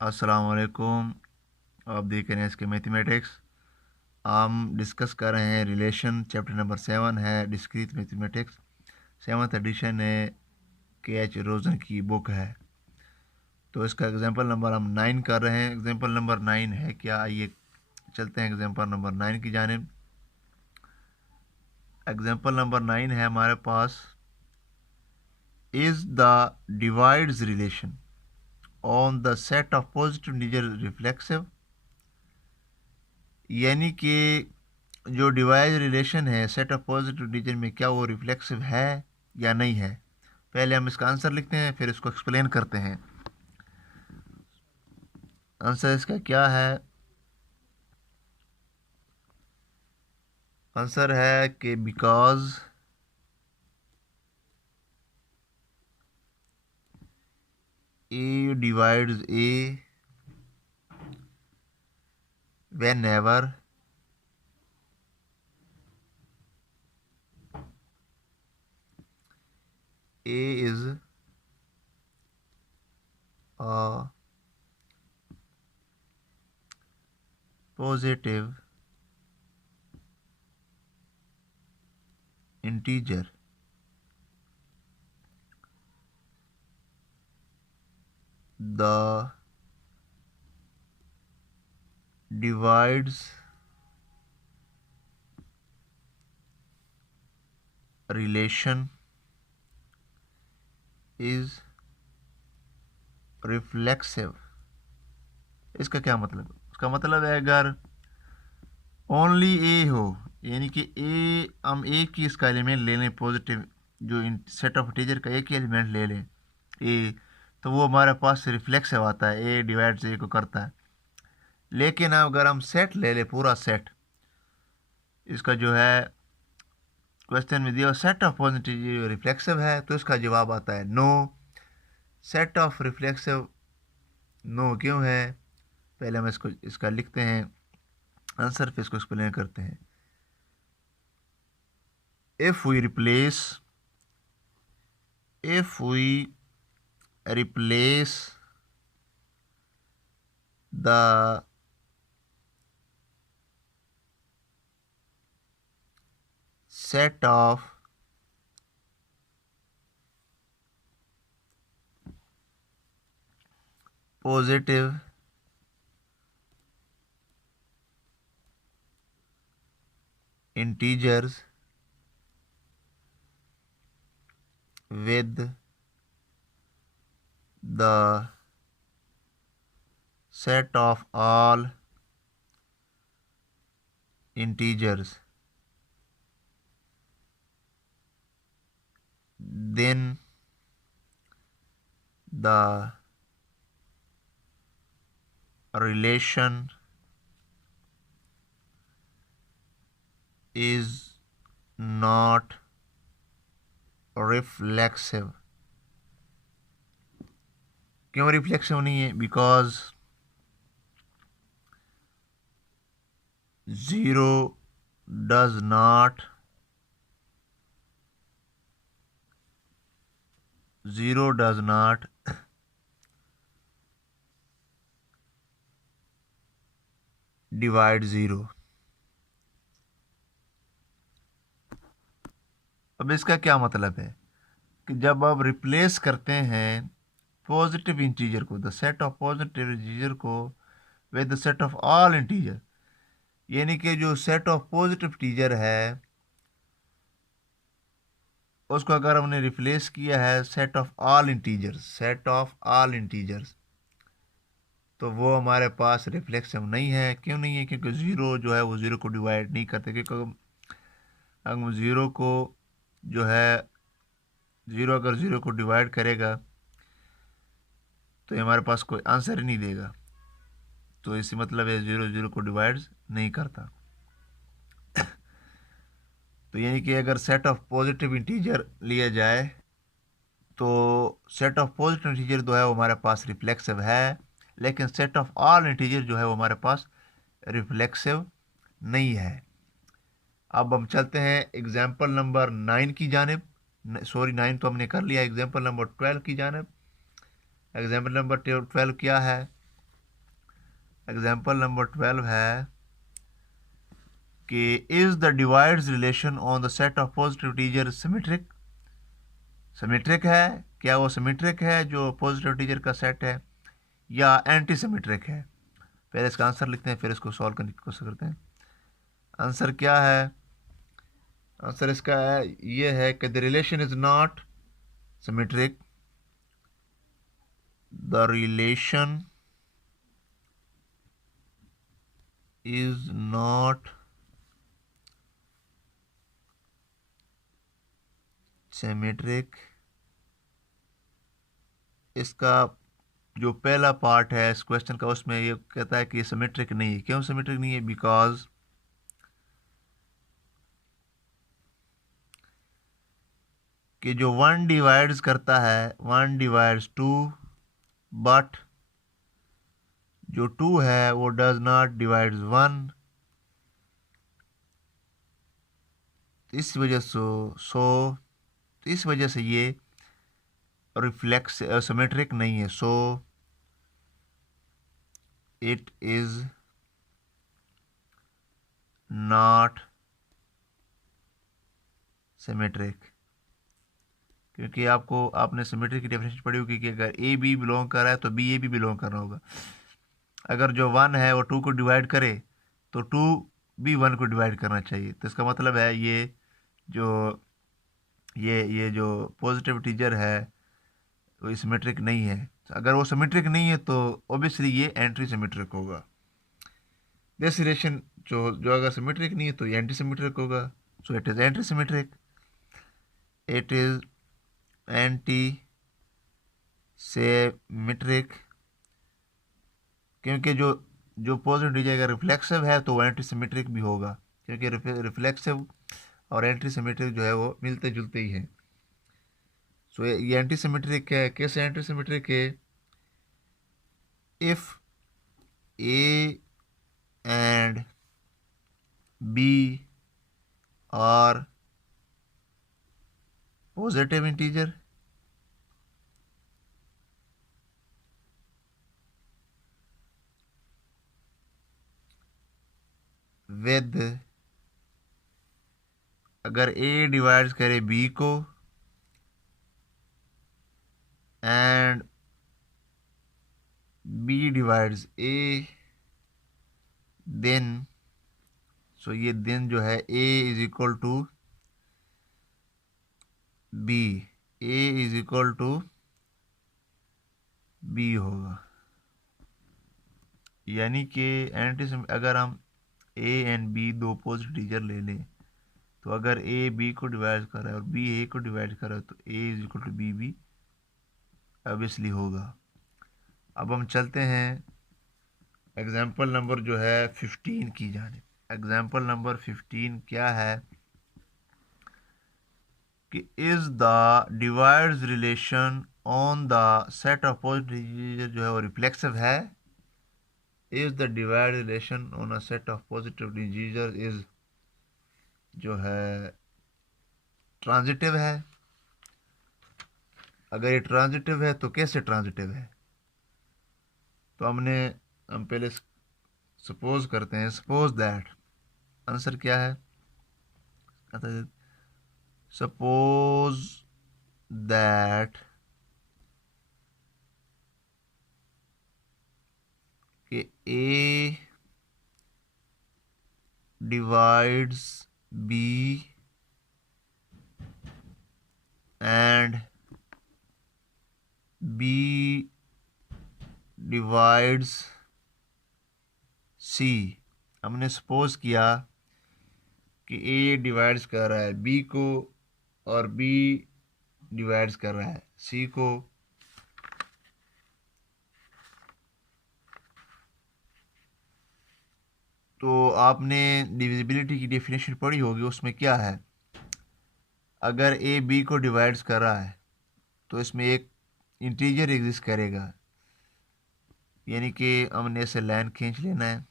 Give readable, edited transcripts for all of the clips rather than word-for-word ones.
अस्सलाम वालेकुम। आप देख रहे हैं इसके मैथमेटिक्स। हम डिस्कस कर रहे हैं रिलेशन। चैप्टर नंबर 7 है डिस्क्रीट मैथमेटिक्स। 7th एडिशन है, KH रोजन की बुक है। तो इसका एग्जांपल नंबर हम 9 कर रहे हैं। एग्जांपल नंबर 9 है क्या, आइए चलते हैं एग्जांपल नंबर 9 की जानिब। एग्जांपल नंबर 9 है हमारे पास, is the divides relation on the set of positive integer reflexive. यानी कि जो डिवाइड रिलेशन है सेट ऑफ पॉजिटिव इंटीजर में, क्या वो रिफ्लेक्सिव है या नहीं है। पहले हम इसका आंसर लिखते हैं, फिर इसको एक्सप्लेन करते हैं। आंसर इसका क्या है? आंसर है कि because A divides A when ever A is a positive integer, the divides relation is reflexive। इसका क्या मतलब है? उसका मतलब है अगर ओनली ए हो, यानी कि ए, हम एक ही इसका एलिमेंट ले लें पॉजिटिव, जो सेट ऑफ इंटीजर का एक ही एलिमेंट ले लें ए, तो वो हमारे पास रिफ्लेक्सिव आता है, ए डिवाइड्स ए को करता है। लेकिन अगर हम सेट ले लें, पूरा सेट, इसका जो है क्वेश्चन में दिया सेट ऑफ पॉजिटिव रिफ्लेक्सिव है, तो इसका जवाब आता है no. Set of reflexive no क्यों है? पहले हम इसको इसका लिखते हैं आंसर, फिर इसको एक्सप्लेन करते हैं। if we replace if we replace the set of positive integers with the set of all integers, then the relation is not reflexive। क्यों रिफ्लेक्सिव नहीं है? Because zero does not divide zero. अब इसका क्या मतलब है कि जब आप रिप्लेस करते हैं पॉजिटिव इंटीजर को, the set of positive integer को with the set of all integer, यानी कि जो सेट ऑफ पॉजिटिव इंटीजर है उसको अगर हमने रिप्लेस किया है सेट ऑफ ऑल इंटीजर्स, तो वो हमारे पास रिफ्लेक्सिव नहीं है। क्यों नहीं है? क्योंकि ज़ीरो जो है वो ज़ीरो को डिवाइड नहीं करते। क्योंकि हम ज़ीरो को जो है, ज़ीरो अगर ज़ीरो को डिवाइड करेगा तो ये हमारे पास कोई आंसर ही नहीं देगा। तो इसी मतलब है ज़ीरो ज़ीरो को डिवाइड नहीं करता। तो यानी कि अगर सेट ऑफ पॉजिटिव इंटीजर लिया जाए तो सेट ऑफ पॉजिटिव इंटीजर जो है वो हमारे पास रिफ्लेक्सिव है, लेकिन सेट ऑफ ऑल इंटीजर जो है वो हमारे पास रिफ्लेक्सिव नहीं है। अब हम चलते हैं एग्जाम्पल नंबर 9 की जानिब। सॉरी, 9 तो हमने कर लिया। एग्जाम्पल नंबर 12 की जानिब। एग्जाम्पल नंबर 12 क्या है? एग्जाम्पल नंबर 12 है कि is the divides relation on the set of positive teaser symmetric. Symmetric है, क्या वो सिमेट्रिक है जो पॉजिटिव टीजर का सेट है, या एंटी सिमेट्रिक है? पहले इसका आंसर लिखते हैं, फिर इसको सॉल्व करने की कोशिश करते हैं। आंसर क्या है? आंसर इसका है, ये है कि the relation is not symmetric. The relation is not symmetric। इसका जो पहला पार्ट है इस क्वेश्चन का, उसमें ये कहता है कि सिमेट्रिक नहीं है। क्यों सिमेट्रिक नहीं है? बिकॉज कि जो 1 डिवाइड्स करता है 1 डिवाइड्स 2, बट जो 2 है वो डज नॉट डिवाइड्स 1। इस वजह से इस वजह से ये रिफ्लेक्स सिमेट्रिक नहीं है। So it is not symmetric. क्योंकि आपने सिमेट्री की डेफिनेशन पढ़ी होगी कि अगर ए बी बिलोंग कर रहा है तो बी ए भी बिलोंग करना होगा। अगर जो 1 है वो 2 को डिवाइड करे तो 2 भी 1 को डिवाइड करना चाहिए। तो इसका मतलब है जो ये जो पॉजिटिव टीजर है वो सिमेट्रिक नहीं है। अगर वो सिमेट्रिक नहीं है तो ऑब्वियसली ये एंटी सिमेट्रिक होगा। दिस रिलेशन जो अगर सिमेट्रिक नहीं है तो ये एंटी सिमेट्रिक होगा। So it is anti symmetric. It is anti symmetric क्योंकि जो पॉजिटिव टीजर अगर रिफ्लेक्सिव है तो वो एंटी सिमेट्रिक भी होगा, क्योंकि रिफ्लेक्सिव और एंटी सिमेट्रिक जो है वो मिलते जुलते ही हैं। सो ये एंटी सिमेट्रिक है। कैसे एंटी सिमेट्रिक है? If A and B are positive integer with, अगर ए डिवाइड्स करे बी को and B divides A, then so ये देन जो है A is equal to B, A is equal to B होगा। यानी कि अगर हम ए एंड बी दो पॉजिटिव टीजर ले लें तो अगर ए बी को डिवाइड कर रहा है और बी ए को डिवाइड कर रहा है तो ए इज इक्वल टू बी भी ऑब्वियसली होगा। अब हम चलते हैं एग्जाम्पल नंबर जो है 15 की जानिब। एग्जाम्पल नंबर 15 क्या है कि is the divides relation on the set of positive जो है वो रिफ्लेक्सिव है। Is the divide relation on a set of positive integer is जो है ट्रांजिटिव है। अगर ये ट्रांजिटिव है तो कैसे ट्रांजिटिव है? तो हम पहले सपोज करते हैं, सपोज दैट, आंसर क्या है? सपोज दैट कि A divides B and B divides C. हमने सपोज किया कि ए डिवाइड्स कर रहा है बी को और बी डिवाइड्स कर रहा है सी को। तो आपने डिविजिबिलिटी की डेफिनेशन पढ़ी होगी, उसमें क्या है? अगर ए बी को डिवाइड्स कर रहा है तो इसमें एक इंटीजर एग्जिस्ट करेगा, यानी कि हमने ऐसे लाइन खींच लेना है।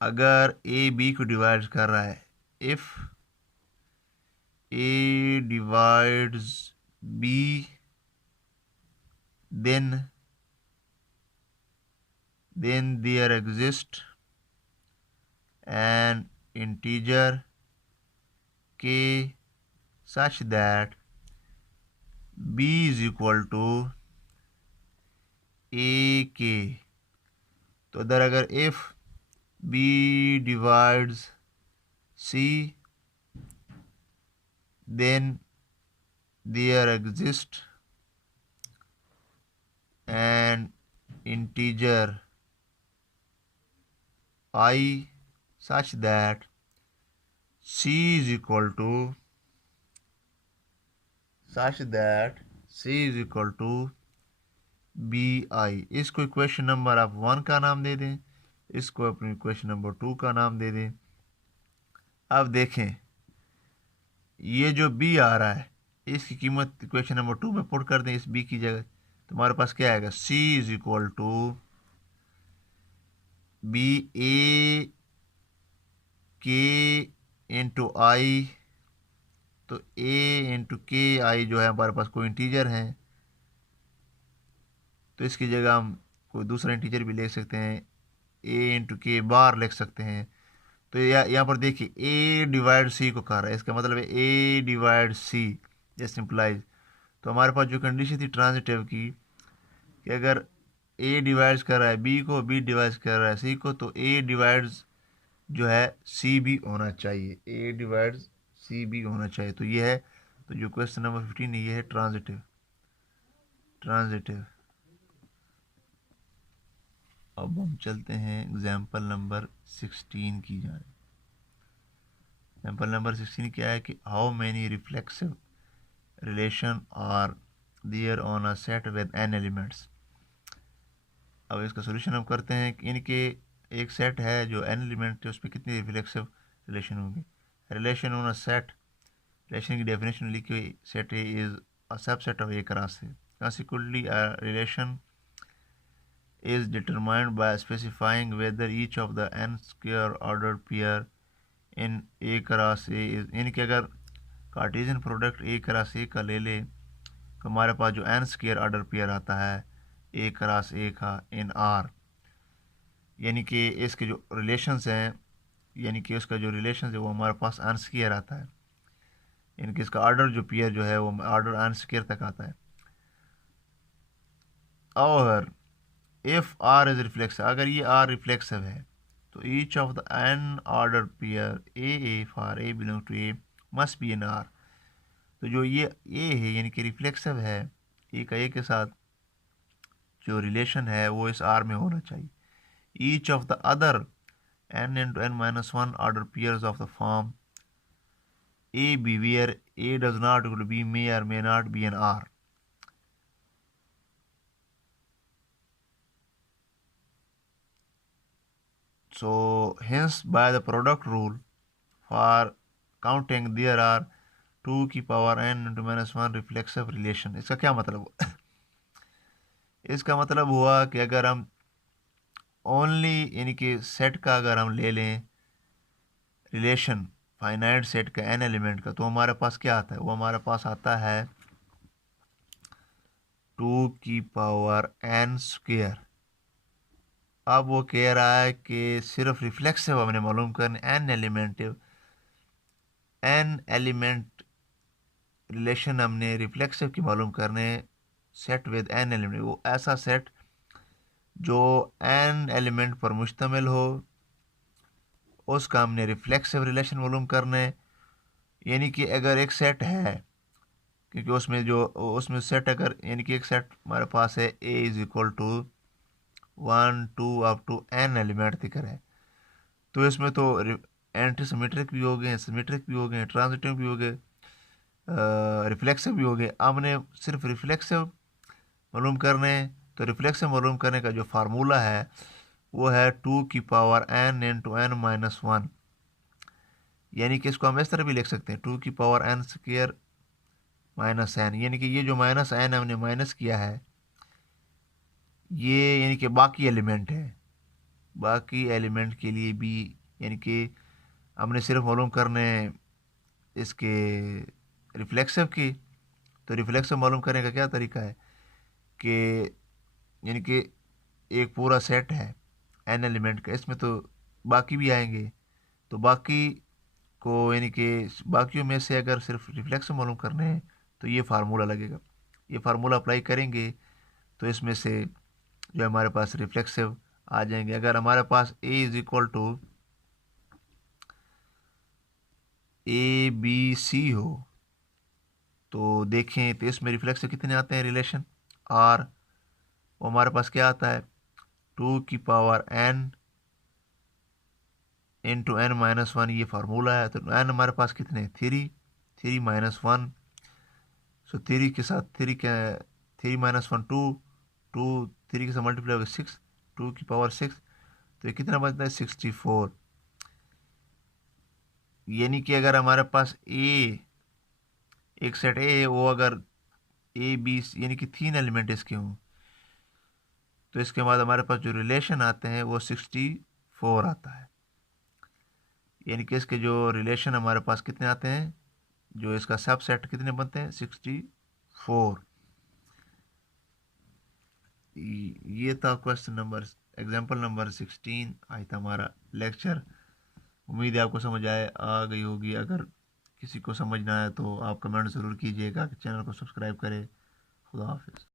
अगर ए बी को डिवाइड कर रहा है, if A divides B then then there exists an integer k such that b is equal to a k. तो अदर अगर if b divides c, then there exists an integer I such that c is equal to bi. इसको equation number आप 1 का नाम दे दें, इसको अपनी equation number 2 का नाम दे दें। अब देखें ये जो b आ रहा है इसकी कीमत इक्वेशन नंबर 2 में पुट कर दें इस b की जगह, तो हमारे पास क्या आएगा, c is equal to B A के इंटू आई। तो a इंटू के आई जो है हमारे पास कोई इंटीजर है, तो इसकी जगह हम कोई दूसरा इंटीजर भी ले सकते हैं, a इंटू के बार लिख सकते हैं। तो यहाँ पर देखिए a डिवाइड c को कह रहा है, इसका मतलब है a divide c just implies. तो हमारे पास जो कंडीशन थी ट्रांजिटिव की कि अगर a डिवाइड्स कर रहा है b को, b डिवाइड्स कर रहा है c को, तो a डिवाइड्स जो है c भी होना चाहिए, a डिवाइड्स c भी होना चाहिए। तो ये है, तो जो क्वेश्चन नंबर 15 ये है ट्रांजिटिव। अब हम चलते हैं एग्जाम्पल नंबर 16 की जाने। एग्जाम्पल नंबर 16 क्या है कि how many reflexive relation are there on a set with n elements. अब इसका सोल्यूशन हम करते हैं कि इनके एक सेट है जो n एलिमेंट है, उस पर कितनी रिफ्लेक्सिव रिलेशन होंगे। Relation on a set, relation की डेफिनेशन लिखी हुई, set A is a subset of A cross है। Consequently, a relation is determined by specifying whether each of the n square ordered pair in A cross A is, यानी कि अगर Cartesian product A cross A का ले ले तो हमारे पास जो n स्क्वायर ऑर्डर पेयर आता है A क्रॉस A का इन R, यानी कि इसके जो रिलेशंस हैं, यानी कि उसका जो रिलेशन है वो हमारे पास n स्क्वायर आता है, यानी कि इसका ऑर्डर जो पेयर जो है वो ऑर्डर n स्क्वायर तक आता है। और इफ R इज रिफ्लेक्सिव, अगर ये R रिफ्लेक्सिव है तो each of the n order pair A for A belong to A must be in R। तो जो ये A है यानी कि रिफ्लेक्सिव है, ए का ए के साथ जो रिलेशन है वो इस R में होना चाहिए। Each of the other n into n minus 1 order pairs of the form A B where A does not equal to B may or may not be an R। So hence by the product rule for counting there are 2 की power n into minus 1 reflexive relation. इसका क्या मतलब हुआ? इसका मतलब हुआ कि अगर हम ओनली यानी कि सेट का अगर हम ले लें रिलेशन फाइनाइट सेट का n एलिमेंट का, तो हमारे पास क्या आता है, वो हमारे पास आता है 2 की पावर n स्क्वायर। अब वो कह रहा है कि सिर्फ रिफ्लेक्सिव हमने मालूम करने, n एलिमेंट रिलेशन हमने रिफ्लेक्सिव की मालूम करने सेट विद n एलिमेंट, वो ऐसा सेट जो n एलिमेंट पर मुश्तमिल हो, उसका हमने रिफ्लेक्सिव रिलेशन मालूम करने। यानी कि अगर एक सेट है, क्योंकि उसमें सेट अगर यानी कि एक सेट हमारे पास है a is equal to 1 2 up to n element दिक्र है, तो इसमें तो एंटी सिमेट्रिक भी हो गए, सिमेट्रिक भी हो गए, ट्रांजिटिव भी हो गए, रिफ्लेक्सिव भी हो गए। हमने सिर्फ रिफ्लेक्सिव मालूम करने, तो रिफ्लेक्सिव मालूम करने का जो फार्मूला है वो है 2 की power n into n minus 1। यानी कि इसको हम इस तरह भी लिख सकते हैं 2 की power n square minus n, यानी कि ये जो माइनस n हमने माइनस किया है ये यानी कि बाकी एलिमेंट है, बाकी एलिमेंट के लिए भी, यानी कि हमने सिर्फ मालूम करने इसके रिफ्लेक्सिव की। तो रिफ्लेक्सिव मालूम करने का क्या तरीका है कि यानी कि एक पूरा सेट है, एन एलिमेंट का, इसमें तो बाकी भी आएंगे। तो बाकी को यानी कि बाकियों में से अगर सिर्फ रिफ्लेक्शन मालूम करने हैं तो ये फार्मूला लगेगा। ये फार्मूला अप्लाई करेंगे तो इसमें से जो हमारे पास रिफ्लेक्सिव आ जाएंगे। अगर हमारे पास A is equal to A B C हो तो देखें तो इसमें रिफ्लेक्सिव कितने आते हैं रिलेशन आर, वो हमारे पास क्या आता है 2 की power n into n minus one, ये फार्मूला है। तो एन हमारे पास कितने 3 सो 3 के साथ 3 - 1 2, 2 3 के साथ मल्टीप्लाई होगा 6, 2 की पावर 6, तो ये कितना बचता है 64। यानी कि अगर हमारे पास एक सेट ए है, वो अगर ए बी यानी कि 3 एलिमेंट इसके हों तो इसके बाद हमारे पास जो रिलेशन आते हैं वो 64 आता है। यानी कि इसके जो रिलेशन हमारे पास कितने आते हैं, जो इसका सब सेट कितने बनते हैं 64। ये था क्वेश्चन नंबर एग्जाम्पल नंबर 16 आज था हमारा लेक्चर। उम्मीद है आपको समझ आ गई होगी। अगर किसी को समझ ना आए तो आप कमेंट ज़रूर कीजिएगा कि चैनल को सब्सक्राइब करें। खुदा हाफिज़।